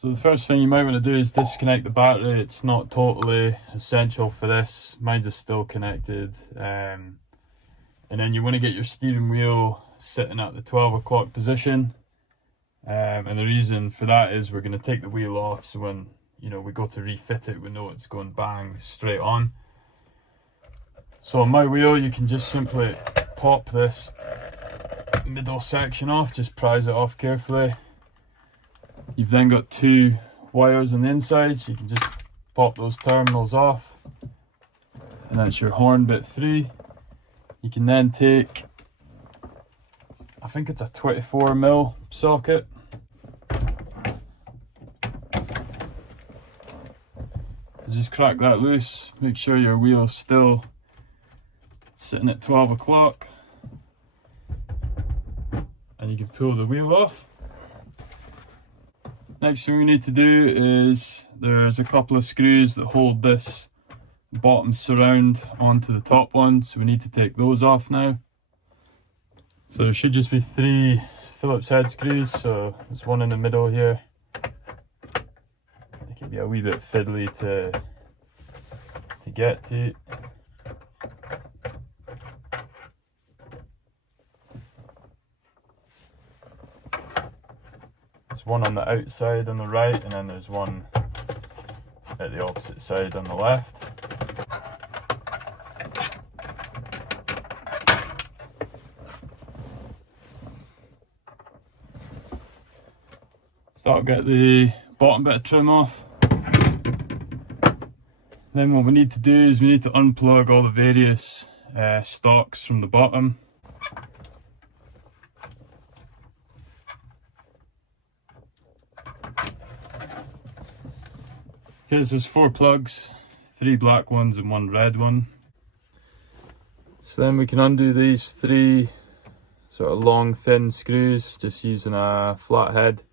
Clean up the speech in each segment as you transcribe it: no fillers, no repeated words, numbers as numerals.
So the first thing you might want to do is disconnect the battery. It's not totally essential for this. Mine's is still connected. And then you want to get your steering wheel sitting at the 12 o'clock position. And the reason for that is we're going to take the wheel off, so when we go to refit it, we know it's going bang straight on. So on my wheel, you can just simply pop this middle section off, just prise it off carefully. You've then got two wires on the inside, so you can just pop those terminals off, and that's your horn bit 3. You can then take, I think it's a 24mm socket. So just crack that loose, make sure your wheel's still sitting at 12 o'clock, and you can pull the wheel off. Next thing we need to do is, there's a couple of screws that hold this bottom surround onto the top one, so we need to take those off now. So there should just be 3 Phillips head screws, so there's one in the middle here. It can be a wee bit fiddly to get to. There's one on the outside on the right, and then there's one at the opposite side on the left. So that'll get the bottom bit of trim off. Then what we need to do is we need to unplug all the various stocks from the bottom. Okay, so there's 4 plugs, 3 black ones and 1 red one. So then we can undo these 3 sort of long thin screws just using a flathead,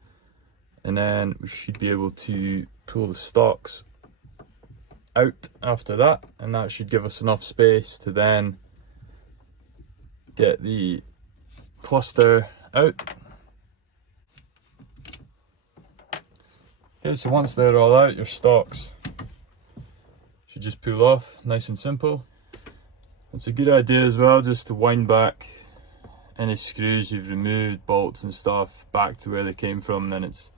and then we should be able to pull the stocks out after that, and that should give us enough space to then get the cluster out. Okay, so once they're all out, your stocks should just pull off, nice and simple. It's a good idea as well just to wind back any screws you've removed, bolts and stuff, back to where they came from, then it's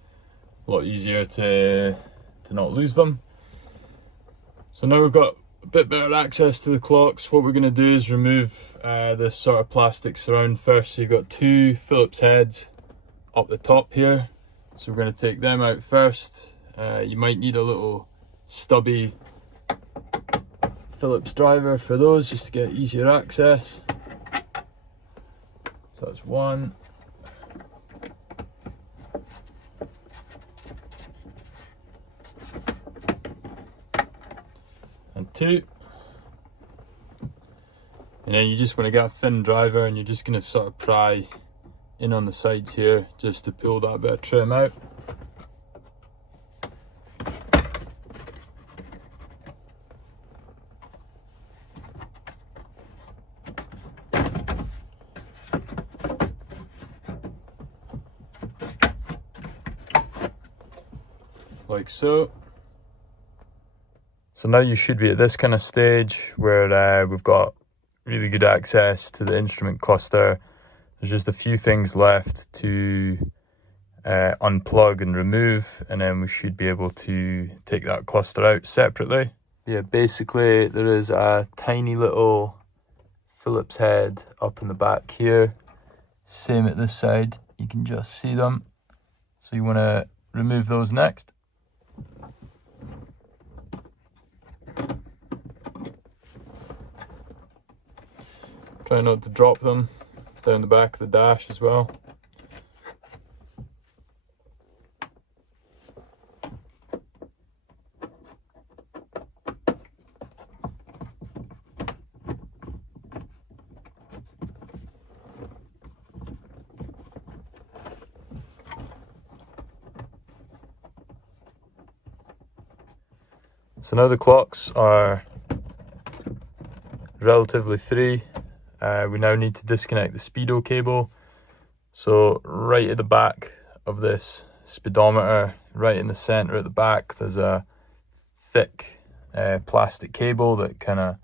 a lot easier to not lose them. So now we've got a bit better access to the clocks. What we're going to do is remove this sort of plastic surround first. So you've got 2 Phillips heads up the top here. So we're going to take them out first. You might need a little stubby Phillips driver for those, just to get easier access. So that's 1. And 2. And then you just want to get a thin driver, and you're just going to sort of pry in on the sides here just to pull that bit of trim out. Like so. So now you should be at this kind of stage where we've got really good access to the instrument cluster. There's just a few things left to unplug and remove, and then we should be able to take that cluster out separately. Yeah, basically there is a tiny little Phillips head up in the back here. Same at this side, you can just see them. So you want to remove those next. Try not to drop them down the back of the dash as well. So now the clocks are relatively free. We now need to disconnect the speedo cable. So right at the back of this speedometer, right in the center at the back, there's a thick plastic cable that kind of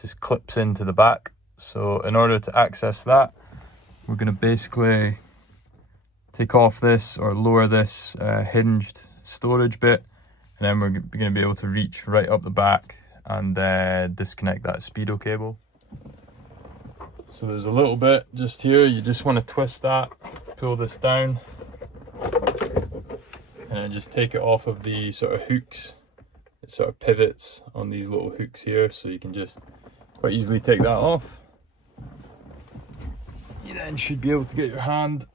just clips into the back. So in order to access that, we're going to basically take off this or lower this hinged storage bit, and then we're going to be able to reach right up the back and disconnect that Speedo cable. So there's a little bit just here, you just want to twist that, pull this down, and then just take it off of the sort of hooks. It sort of pivots on these little hooks here, so you can just quite easily take that off. You then should be able to get your hand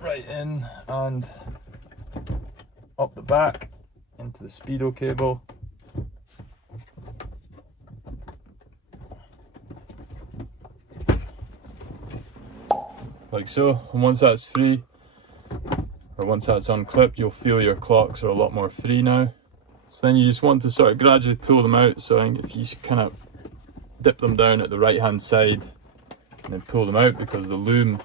right in and up the back into the Speedo cable. Like so, and once that's free, or once that's unclipped, you'll feel your clocks are a lot more free now. So then you just want to sort of gradually pull them out. So I think if you kind of dip them down at the right hand side and then pull them out, because the loom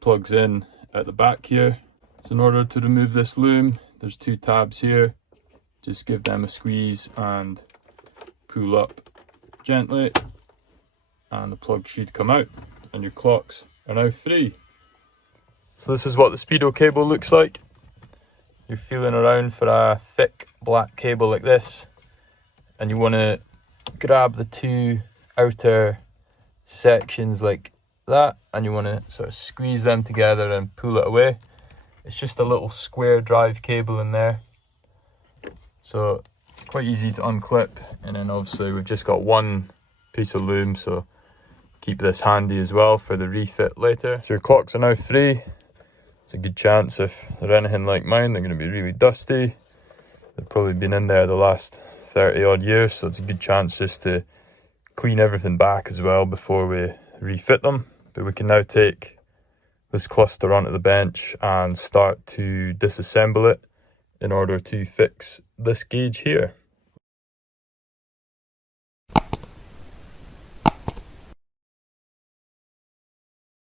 plugs in at the back here. So in order to remove this loom, there's two tabs here. Just give them a squeeze and pull up gently, and the plug should come out and your clocks are now free. So this is what the Speedo cable looks like. You're feeling around for a thick black cable like this, and you want to grab the two outer sections like that, and you want to sort of squeeze them together and pull it away. It's just a little square drive cable in there, so quite easy to unclip. And then obviously we've just got one piece of loom, so keep this handy as well for the refit later. So your clocks are now free. It's a good chance if they're anything like mine, they're going to be really dusty. They've probably been in there the last 30 odd years, so it's a good chance just to clean everything back as well before we refit them. But we can now take this cluster onto the bench and start to disassemble it in order to fix this gauge here.